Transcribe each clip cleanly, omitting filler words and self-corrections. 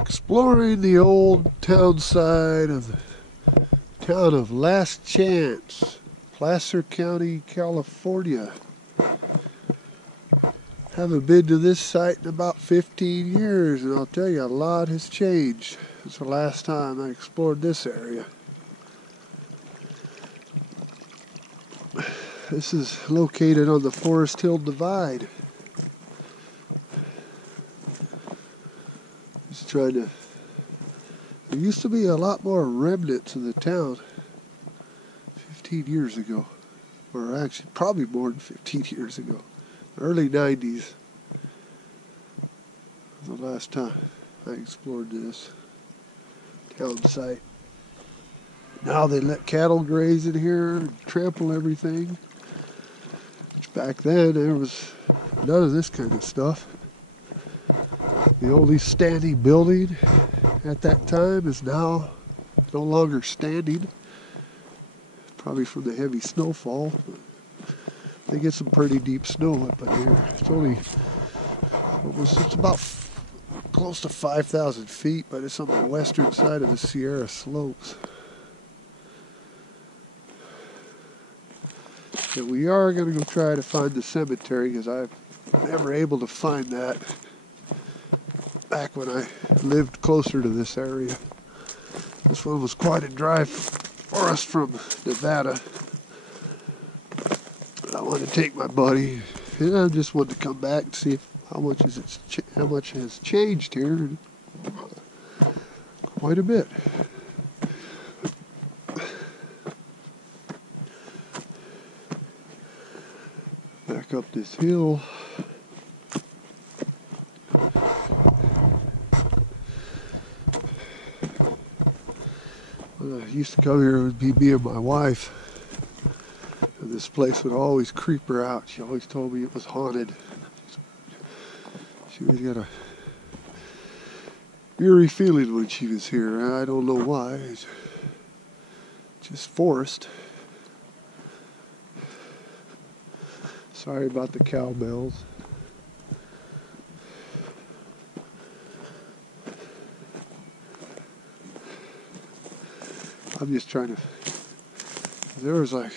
Exploring the old town side of the town of Last Chance, Placer County, California. Haven't been to this site in about 15 years, and I'll tell you, a lot has changed since the last time I explored this area. This is located on the Forest Hill Divide. Just trying to... There used to be a lot more remnants in the town 15 years ago. Or actually, probably more than 15 years ago. Early 90s. The last time I explored this town site. Now they let cattle graze in here and trample everything. Back then there was none of this kind of stuff. The only standing building at that time is now no longer standing. Probably from the heavy snowfall. They get some pretty deep snow up in here. It's only it's about close to 5,000 feet, but it's on the western side of the Sierra Slopes. And we are going to go try to find the cemetery, because I'm never able to find that back when I lived closer to this area. This one was quite a drive for us from Nevada. I wanted to take my buddy, and I just wanted to come back and see how much has changed here. Quite a bit. Back up this hill. When I used to come here, it would be me and my wife. And this place would always creep her out. She always told me it was haunted. She always got a eerie feeling when she was here. I don't know why. It's just forest. Sorry about the cowbells. I'm just trying to... There was like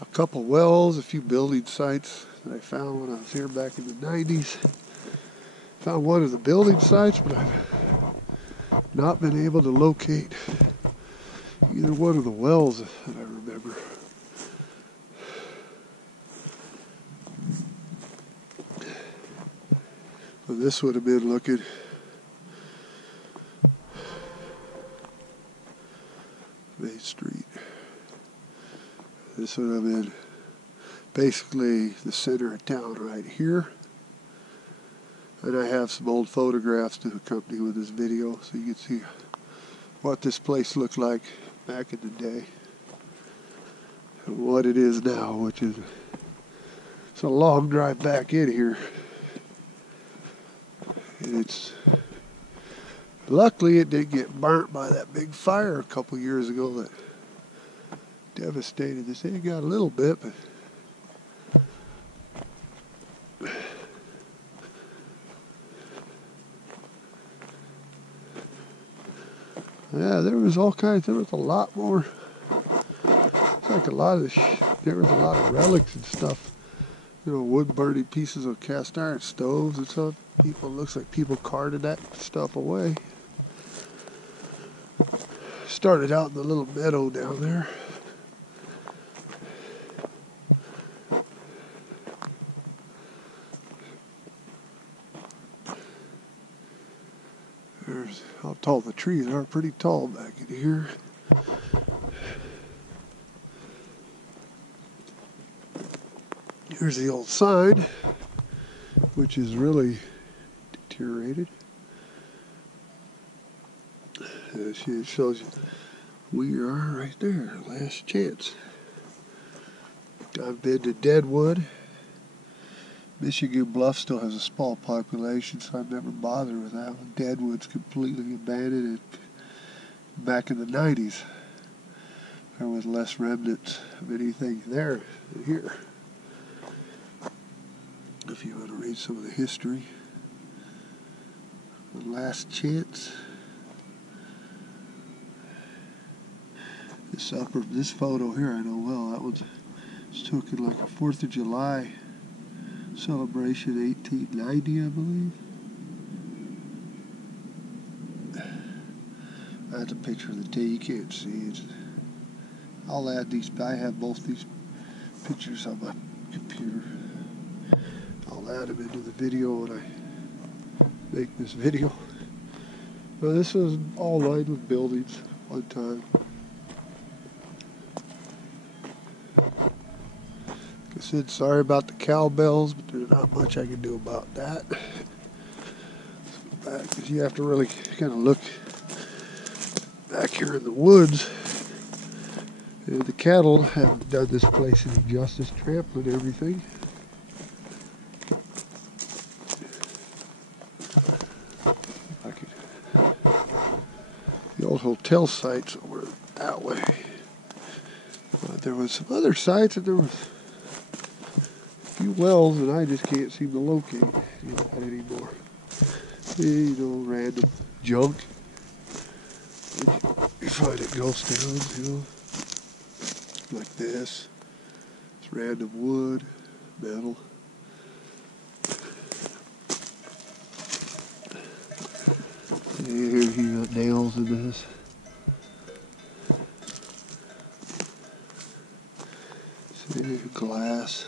a couple wells, a few building sites that I found when I was here back in the 90s. Found one of the building sites, but I've not been able to locate either one of the wells that I remember. So this would have been looking Main Street. This would have been basically the center of town right here. And I have some old photographs to accompany with this video so you can see what this place looked like back in the day and what it is now, which is it's a long drive back in here. And it's luckily it didn't get burnt by that big fire a couple years ago that devastated this. It got a little bit, but yeah, there was all kinds. There was a lot more. It's like a lot of there was a lot of relics and stuff. You know, wood burning pieces of cast iron stoves and stuff. People, looks like people carted that stuff away. Started out in the little meadow down there. There's how tall the trees are. Pretty tall back in here. Here's the old sign, which is really deteriorated. It shows you we are right there, Last Chance. I've been to Deadwood. Michigan Bluff still has a small population, so I've never bothered with that one. Deadwood's completely abandoned. Back in the 90s, there was less remnants of anything there than here. If you want to read some of the history. The last chance. This photo here I know well. That was took in like a 4th of July celebration, 1890, I believe. That's a picture of the day. You can't see it. I'll add these. I have both these pictures on my computer. I'll add them into the video when I make this video. But this was all lined with buildings one time. Like I said, sorry about the cowbells, but there's not much I can do about that. Let's go back, because you have to really kind of look back here in the woods. And the cattle haven't done this place any justice, trampling everything. The old hotel sites over that way. But there was some other sites, and there was a few wells that I just can't seem to locate anymore. You know, random junk. You find at ghost towns, you know, like this. It's random wood, metal. Here you got nails in this. See, glass.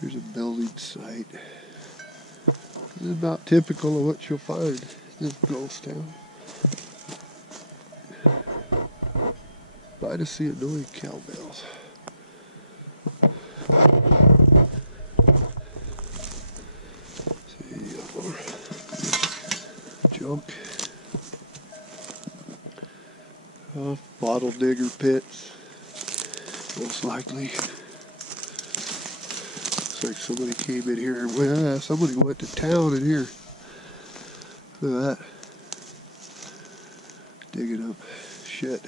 Here's a building site. This is about typical of what you'll find in this ghost town. Glad to see annoying cowbells. Junk. Bottle digger pits, most likely. Looks like somebody came in here and went, somebody went to town in here. Look at that. Digging up shit.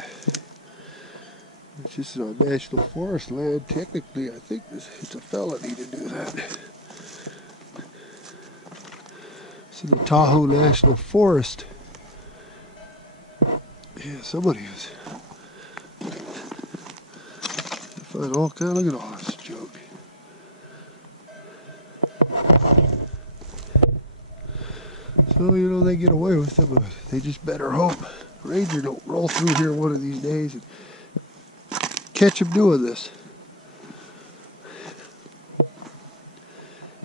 It's just on national forest land. Technically, I think it's a felony to do that. It's in the Tahoe National Forest. Yeah, somebody is. Find all kind. Look at all this junk. So you know they get away with it, but they just better hope Ranger don't roll through here one of these days and catch him doing this.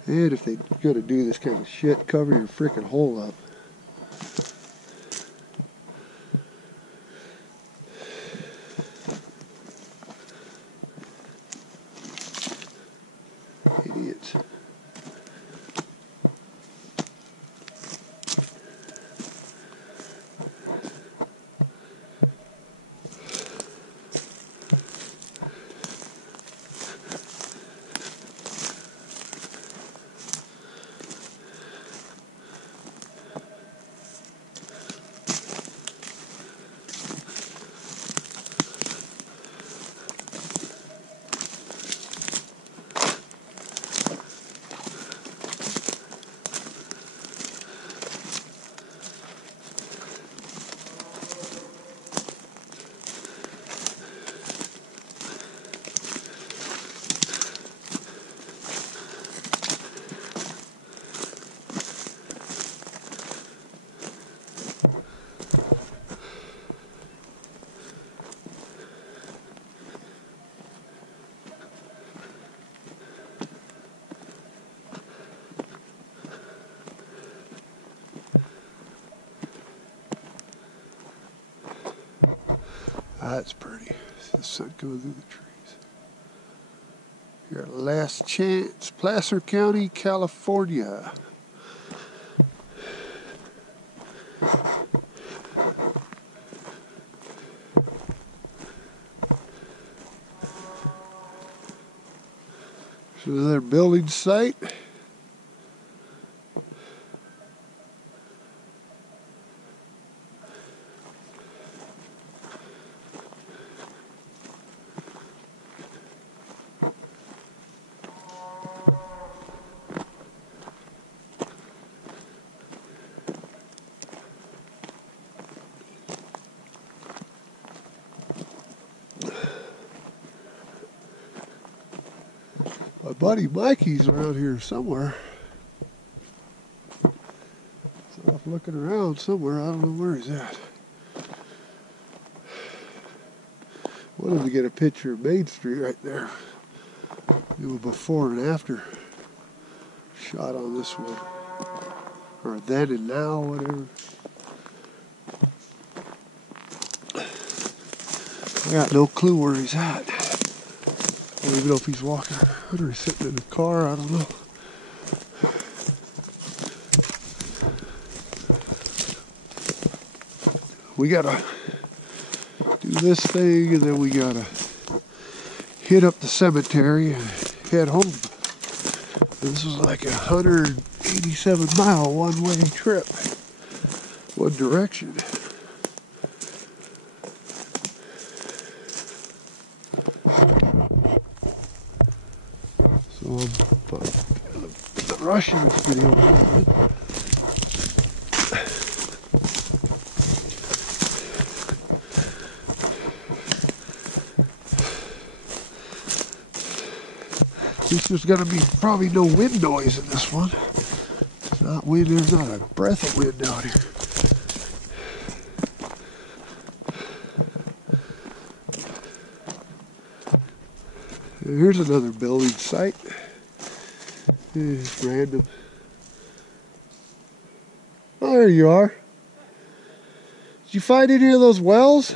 And if they're gonna do this kind of shit, cover your frickin' hole up. Idiots. That's pretty. See the sun going through the trees. Your last chance, Placer County, California. So another building site. buddy Mikey's around here somewhere. So I'm looking around somewhere. I don't know where he's at. Wanted to get a picture of Main Street right there. Do a before and after shot on this one. Or then and now, whatever. I got no clue where he's at. I don't even know if he's walking around or he's sitting in the car. I don't know. We gotta do this thing and then we gotta hit up the cemetery and head home. This was like a 187-mile one-way trip. One direction. So I'm rushing this video a little bit. There's going to be probably no wind noise in this one. It's not wind, there's not a breath of wind out here. And here's another building site. It's random. Oh, there you are. Did you find any of those wells?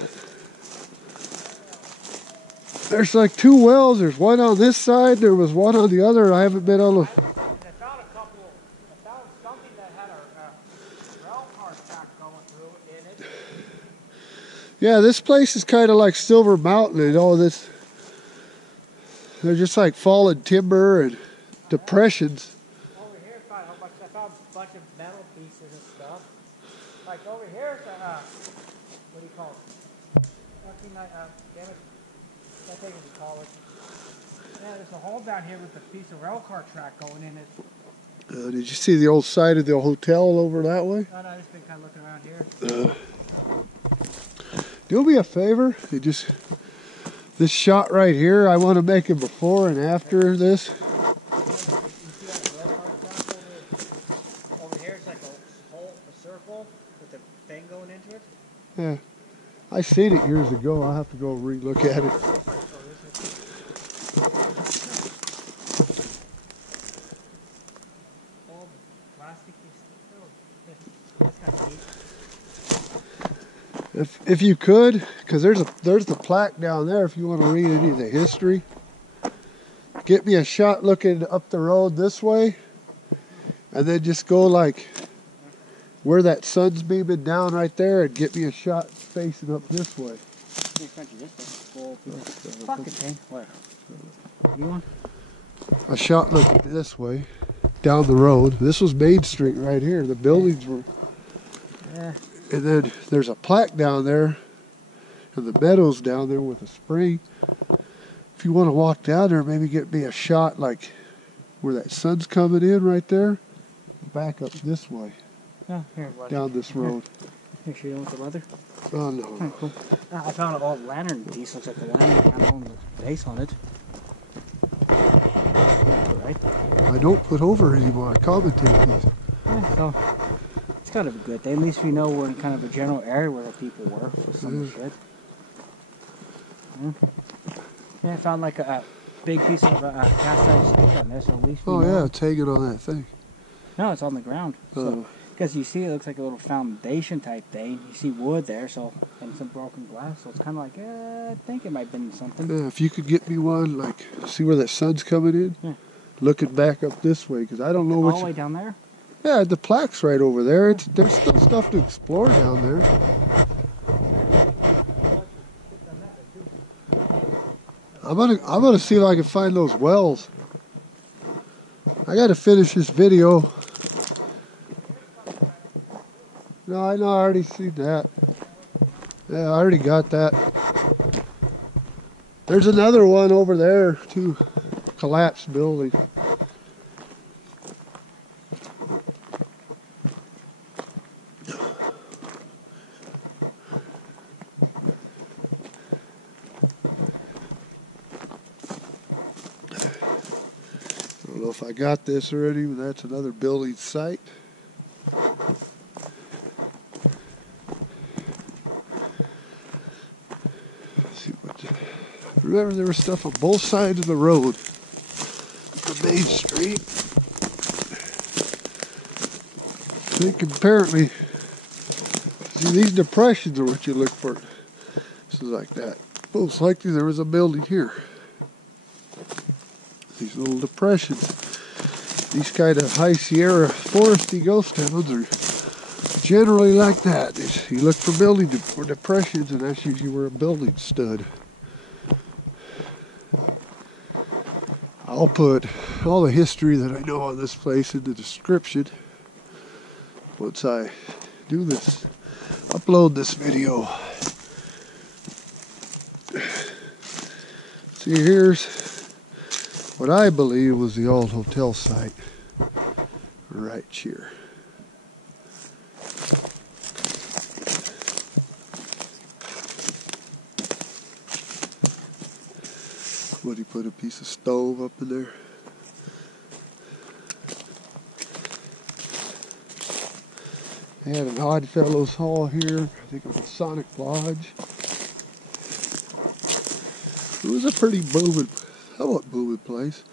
There's like two wells. There's one on this side. There was one on the other. I haven't been able to. I found a couple. I found something that had a rail car track going through in it. Yeah, this place is kind of like Silver Mountain and all this. They're just like fallen timber and depressions. Over here, I found a bunch of metal pieces and stuff. Like over here, what do you call it? Damn it. I think what you call it. Yeah, there's a hole down here with a piece of rail car track going in it. Did you see the old side of the hotel over that way? No, I've just been kind of looking around here. Do me a favor. This shot right here, I want to make it before and after this. You see that rail car track over here? It's like a hole, a circle with a thing going into it. Yeah. I seen it years ago. I'll have to go re-look at it. If you could, because there's the plaque down there if you want to read any of the history. Get me a shot looking up the road this way, and then just go like where that sun's beaming down right there, and get me a shot facing up this way. Fuck it, thing. What? You want? A shot looking this way, down the road. This was Main Street right here. The buildings were. Yeah. And then there's a plaque down there, and the meadows down there with a spring. If you want to walk down there, maybe get me a shot like where that sun's coming in right there. Back up this way. Yeah, here, down this road. Make sure you don't want the leather. Oh no. Oh, cool. I found an old lantern piece. Looks like the lantern kind of on the base on it. Right. I don't put over anymore. I commentate these. Yeah, so it's kind of a good thing. At least we know we're in kind of a general area where the people were for some shit. Yeah, I found like a big piece of cast iron steel on there, so at least we know. Yeah, it's hanging on that thing. No, it's on the ground. So, because you see, it looks like a little foundation type thing. You see wood there, so and some broken glass. So it's kind of like, I think it might have been something. Yeah, if you could get me one, like, see where that sun's coming in? Yeah. Looking back up this way, because I don't know which. All the way down there? Yeah, the plaque's right over there. There's still stuff to explore down there. I'm gonna see if I can find those wells. I gotta finish this video. No, I know, I already seen that. Yeah, I already got that. There's another one over there too. Collapsed building. if I got this already, but that's another building site. Remember, there was stuff on both sides of the road. The main street. I think apparently, see, these depressions are what you look for. This is like that. Most likely there was a building here. These little depressions. These kind of high Sierra foresty ghost towns are generally like that. You look for building for depressions, and that's usually where a building stood. I'll put all the history that I know on this place in the description once I do this, upload this video. See, here's what I believe was the old hotel site right here. Somebody put a piece of stove up in there. They had an Odd Fellows Hall here. I think it was a Sonic Lodge. It was a pretty booming, somewhat booming place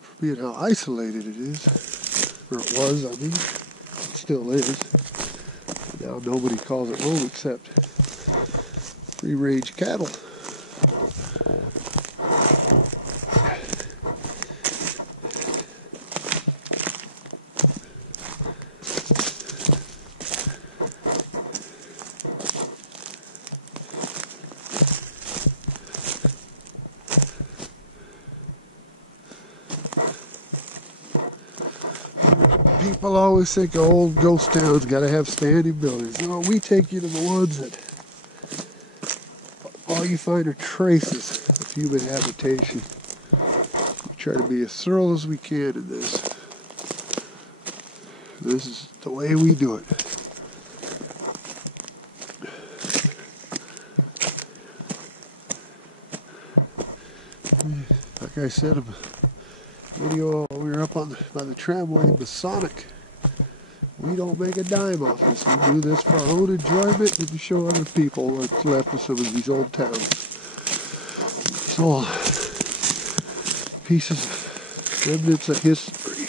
for being how isolated it is. Or it was, I mean. It still is. Now nobody calls it home except free-range cattle. People always think old ghost towns got to have standing buildings. No, we take you to the ones that all you find are traces of human habitation. We try to be as thorough as we can in this. This is the way we do it. Like I said, video, we were up on by the tramway, Masonic. We don't make a dime off this. We do this for our own enjoyment and to show other people what's left of some of these old towns. It's all pieces of remnants of history.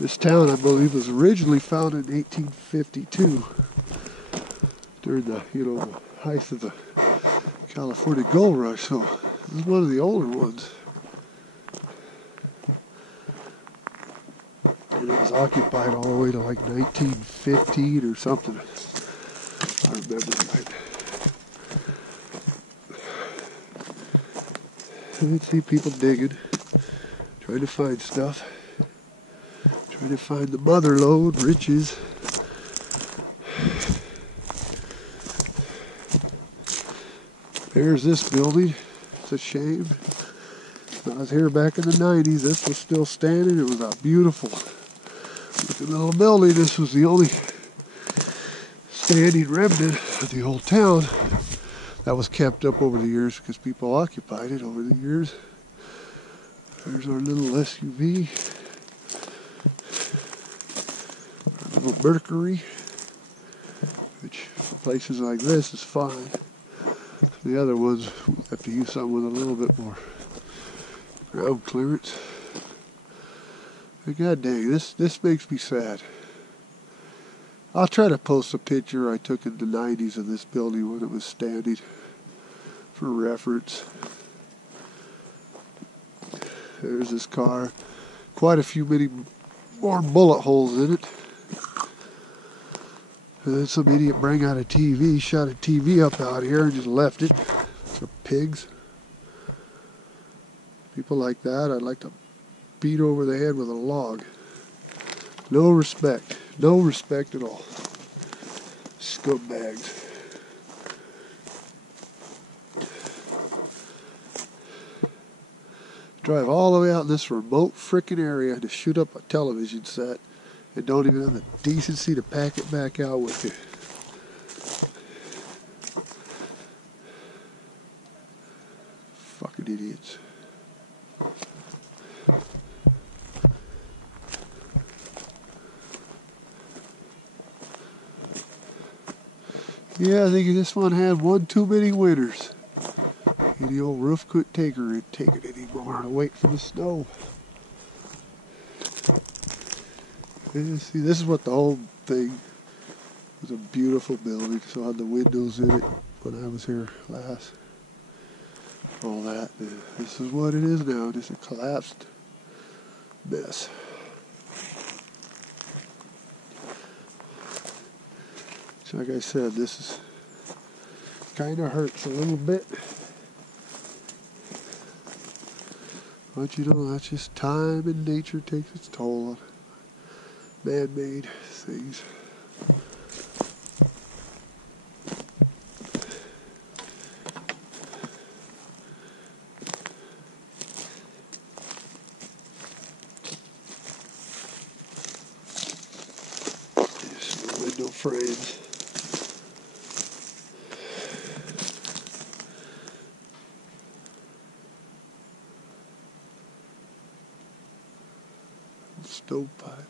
This town, I believe, was originally founded in 1852 during the, the height of the California gold rush. So this is one of the older ones. And it was occupied all the way to like 1915 or something. I remember right. You see people digging, trying to find stuff, trying to find the mother lode, riches. There's this building. It's a shame. When I was here back in the 90s, this was still standing. It was a beautiful looking little building. This was the only standing remnant of the old town that was kept up over the years because people occupied it over the years. There's our little SUV, our little Mercury, which for places like this is fine. The other ones have to use something with a little bit more ground clearance. But God dang, this makes me sad. I'll try to post a picture I took in the 90s of this building when it was standing for reference. There's this car. Quite a few many more bullet holes in it. And then some idiot bring out a TV, shot a TV up out here and just left it for pigs. People like that, I'd like to beat over the head with a log. No respect. No respect at all. Scumbags. Drive all the way out in this remote frickin' area to shoot up a television set and don't even have the decency to pack it back out with you. Fucking idiots. Yeah, I think this one had one too many winters. And the old roof couldn't take it anymore to wait for the snow. And see, this is what the whole thing was, a beautiful building. So I had the windows in it when I was here last. All that. This is what it is now. Just a collapsed mess. So like I said, this is kind of hurts a little bit. But you know, that's just time, and nature takes its toll on man-made things. Some window frames. Stovepipe.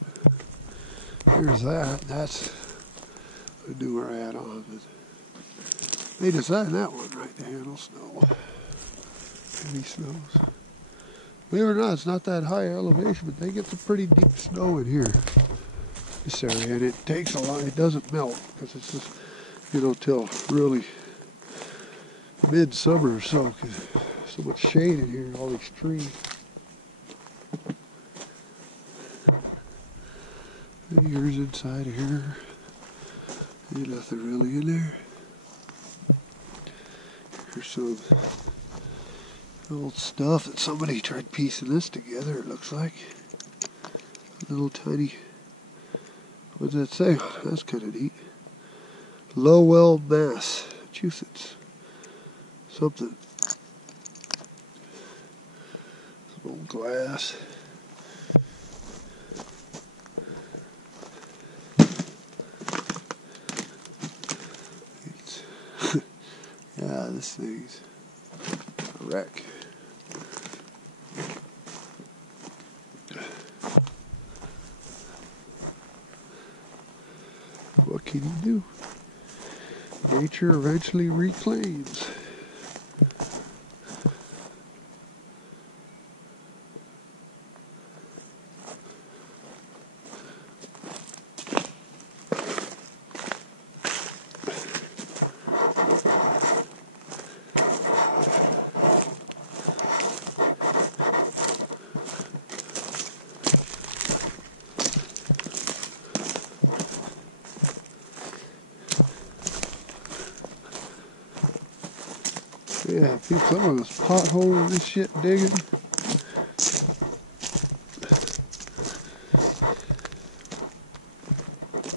Here's that. That's a newer add-on. They designed that one right to handle snow. Heavy snows. Believe it or not, it's not that high elevation, but they get some pretty deep snow in here. This area, and it takes a lot. It doesn't melt because it's just, you know, till really midsummer or so. Because so much shade in here, all these trees. Here's inside of here. Ain't nothing really in there. Here's some old stuff that somebody tried piecing this together, it looks like. A little tiny, what does that say? That's kind of neat. Lowell, Massachusetts. Something. Some old glass. Yeah, this thing's a wreck. What can you do? Nature eventually reclaims. Yeah, I feel some of this pothole in this shit digging.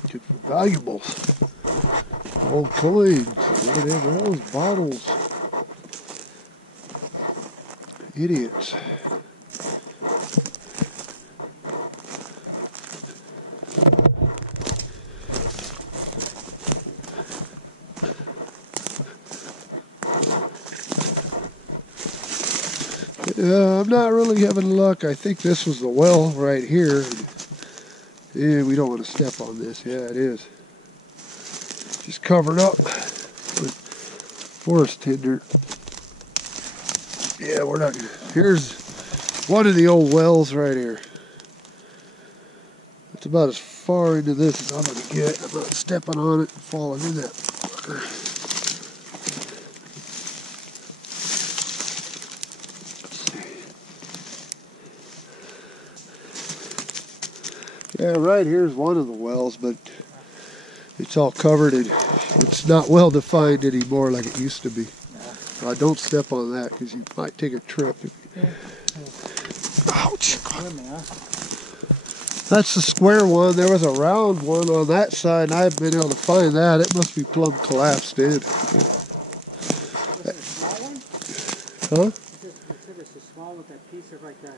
Good for valuables. Old coins, whatever else, bottles. Idiots. I'm not really having luck. I think this was the well right here. Yeah, we don't want to step on this. Yeah, it is. Just covered up with forest tinder. Yeah, we're not gonna. Here's one of the old wells right here. It's about as far into this as I'm going to get. I'm not stepping on it and falling in that fucker. Yeah, right here's one of the wells, but it's all covered and it's not well defined anymore like it used to be. Don't step on that because you might take a trip. Ouch! That's the square one. There was a round one on that side, and I haven't been able to find that. It must be plumb collapsed in. Huh? It's the small with that piece of like that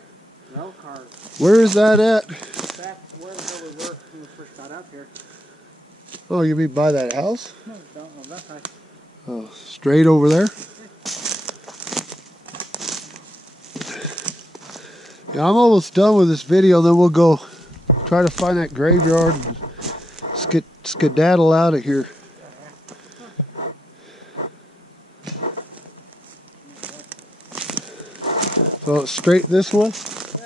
rail car. Where is that at? That's where the hell we were when we first got up here. Oh, you mean by that house? No, don't know that side. Oh, straight over there? Yeah, I'm almost done with this video. Then we'll go try to find that graveyard and skedaddle out of here. So it's straight this way? Yeah,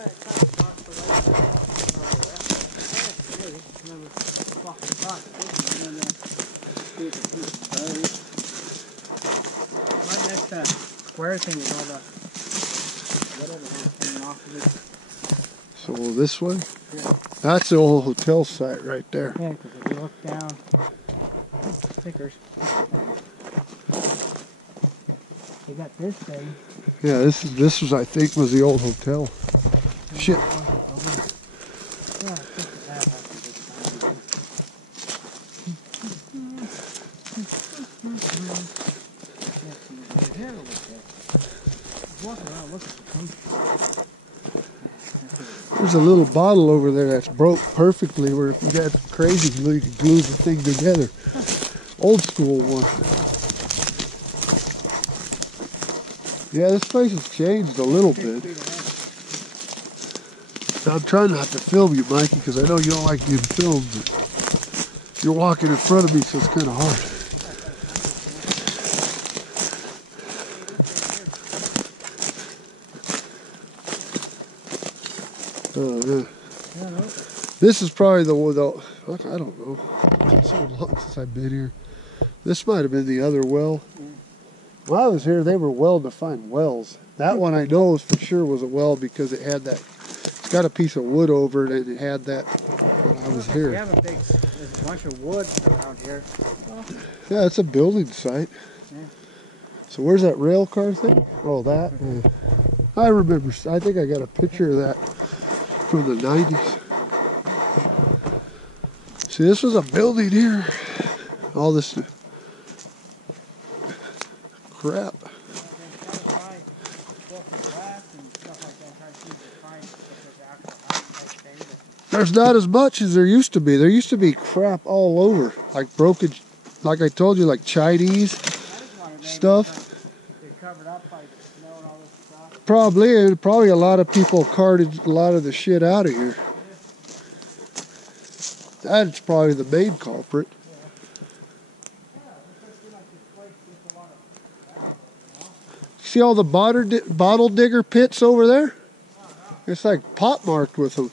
it kind of blocks the way. Right next to that square thing with all the whatever hanging off of it. So this way? Yeah. That's the old hotel site right there. Yeah, because if you look down, stickers. You got this thing. Yeah, this was I think was the old hotel. Shit. Yeah, I think that has to be fine. Walking around looking for food. There's a little bottle over there that's broke perfectly where if you got crazy glue, you could glue the thing together. Old school one. Yeah, this place has changed a little bit. I'm trying not to film you, Mikey, because I know you don't like being filmed. But you're walking in front of me, so it's kind of hard. Yeah. This is probably the one, though. I don't know. It's so long since I've been here. This might have been the other well. When I was here, they were well-defined wells. That one I know for sure was a well because it had that. It's got a piece of wood over it, and it had that when I was here. We have there's a bunch of wood around here. Yeah, it's a building site. Yeah. So where's that rail car thing? Oh, that. Yeah. I remember. I think I got a picture of that from the 90s. See, this was a building here. All this crap. There's not as much as there used to be. There used to be crap all over, like broken, like I told you, like Chinese stuff. Probably a lot of people carted a lot of the shit out of here. That's probably the main culprit. See all the bottle digger pits over there? It's like pot marked with them.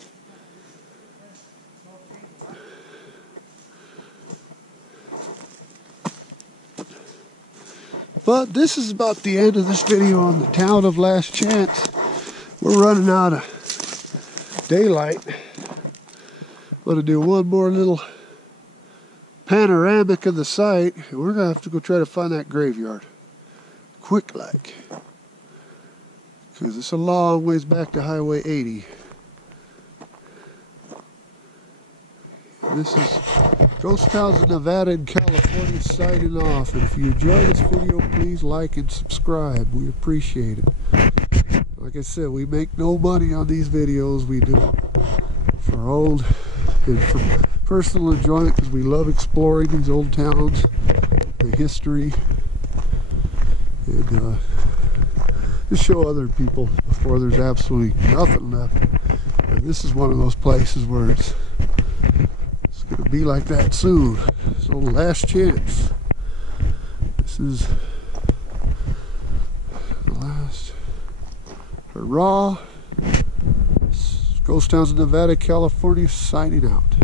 But this is about the end of this video on the town of Last Chance. We're running out of daylight. I'm going to do one more little panoramic of the site. And we're going to have to go try to find that graveyard. Quick like. Because it's a long ways back to Highway 80. This is Ghost Towns in Nevada and California signing off. And if you enjoy this video, please like and subscribe. We appreciate it. Like I said, we make no money on these videos. We do it for old and for personal enjoyment because we love exploring these old towns, the history, and to show other people before there's absolutely nothing left. And this is one of those places where it's going to be like that soon. So Last Chance. This is the last hurrah. Ghost Towns in Nevada, California signing out.